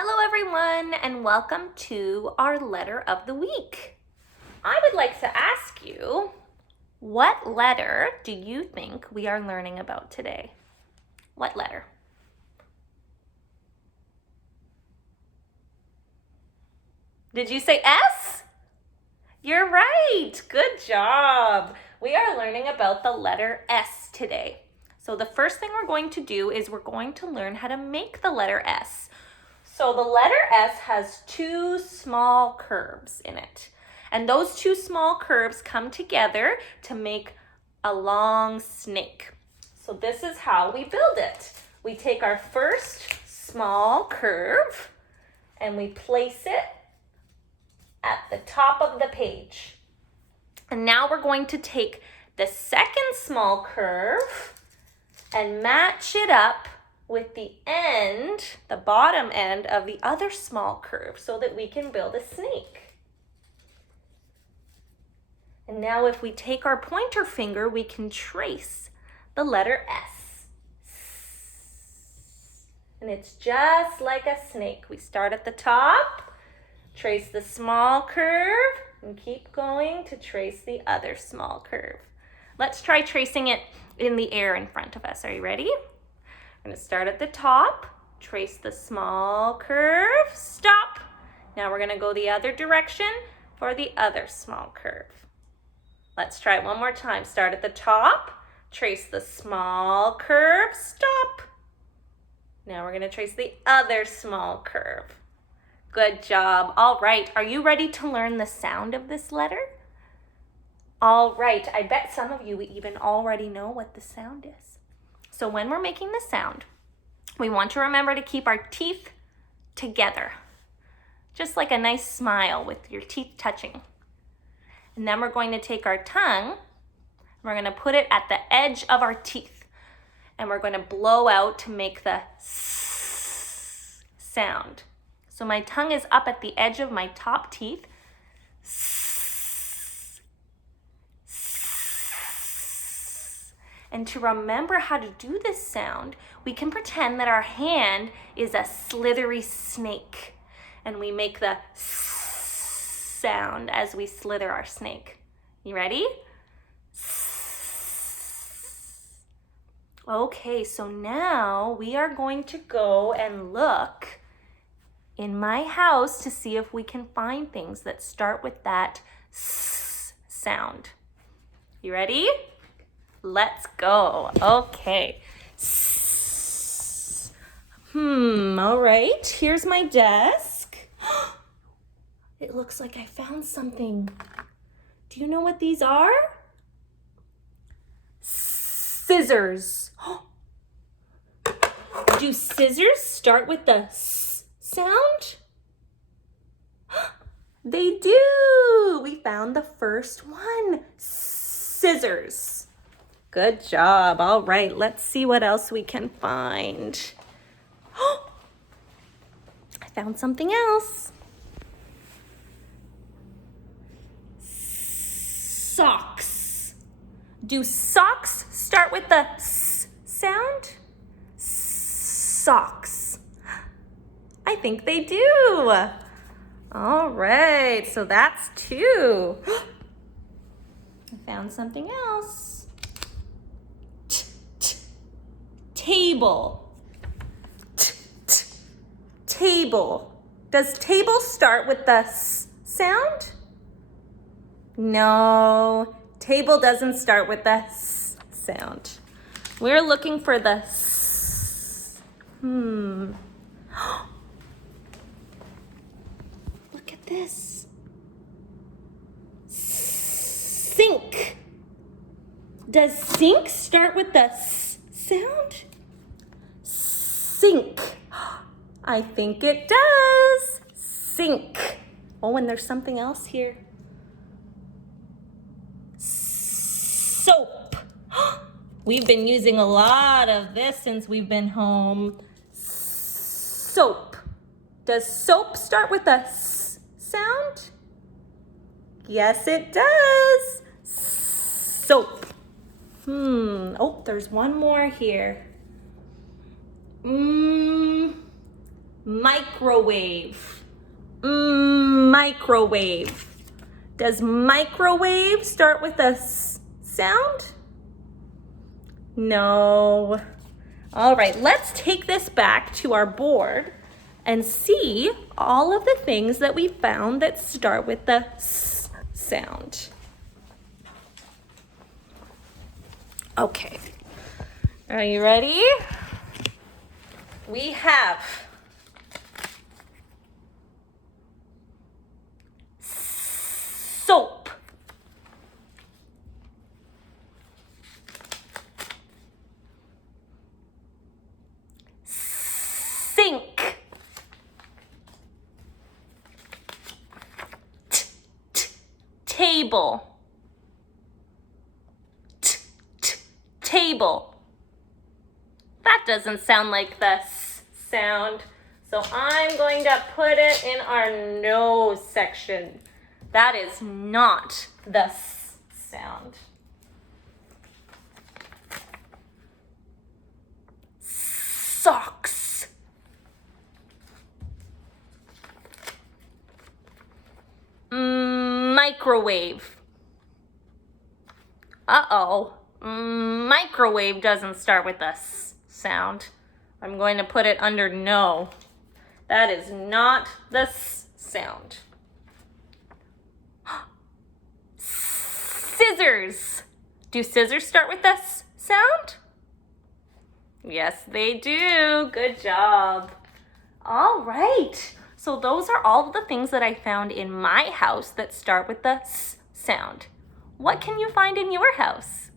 Hello everyone and welcome to our letter of the week. I would like to ask you, what letter do you think we are learning about today? What letter? Did you say S? You're right. Good job. We are learning about the letter S today. So the first thing we're going to do is we're going to learn how to make the letter S. So the letter S has two small curves in it. And those two small curves come together to make a long snake. So this is how we build it. We take our first small curve and we place it at the top of the page. And now we're going to take the second small curve and match it up with the end, the bottom end of the other small curve so that we can build a snake. And now if we take our pointer finger, we can trace the letter S. And it's just like a snake. We start at the top, trace the small curve, and keep going to trace the other small curve. Let's try tracing it in the air in front of us. Are you ready? We're going to start at the top, trace the small curve, stop. Now we're going to go the other direction for the other small curve. Let's try it one more time. Start at the top, trace the small curve, stop. Now we're going to trace the other small curve. Good job. All right, are you ready to learn the sound of this letter? All right, I bet some of you even already know what the sound is. So when we're making the sound, we want to remember to keep our teeth together, just like a nice smile with your teeth touching. And then we're going to take our tongue, we're going to put it at the edge of our teeth, and we're going to blow out to make the S sound. So my tongue is up at the edge of my top teeth. And to remember how to do this sound, we can pretend that our hand is a slithery snake. And we make the sound as we slither our snake. You ready? Okay, so now we are going to go and look in my house to see if we can find things that start with that S sound. You ready? Let's go. Okay. All right. Here's my desk. It looks like I found something. Do you know what these are? Scissors. Do scissors start with the S sound? They do. We found the first one. Scissors. Good job. All right, let's see what else we can find. I found something else. Socks. Do socks start with the S sound? Socks. I think they do. All right, so that's two. I found something else. Table. Table. Does table start with the S sound? No, table doesn't start with the S sound. We're looking for the S. Look at this. Sink. Does sink start with the S sound? Sink. I think it does. Sink. Oh, and there's something else here. Soap. We've been using a lot of this since we've been home. Soap. Does soap start with a S sound? Yes, it does. Soap. Oh, there's one more here. Microwave. Microwave. Does microwave start with a S sound? No. All right, let's take this back to our board and see all of the things that we found that start with the S sound. Okay, are you ready? We have soap. Sink. Table. Table. That doesn't sound like the S sound, so I'm going to put it in our nose section. That is not the S sound. Socks. Microwave. Uh-oh. Microwave doesn't start with a S sound. I'm going to put it under no. That is not the S sound. Scissors. Do scissors start with the S sound? Yes, they do. Good job. All right. So those are all the things that I found in my house that start with the S sound. What can you find in your house?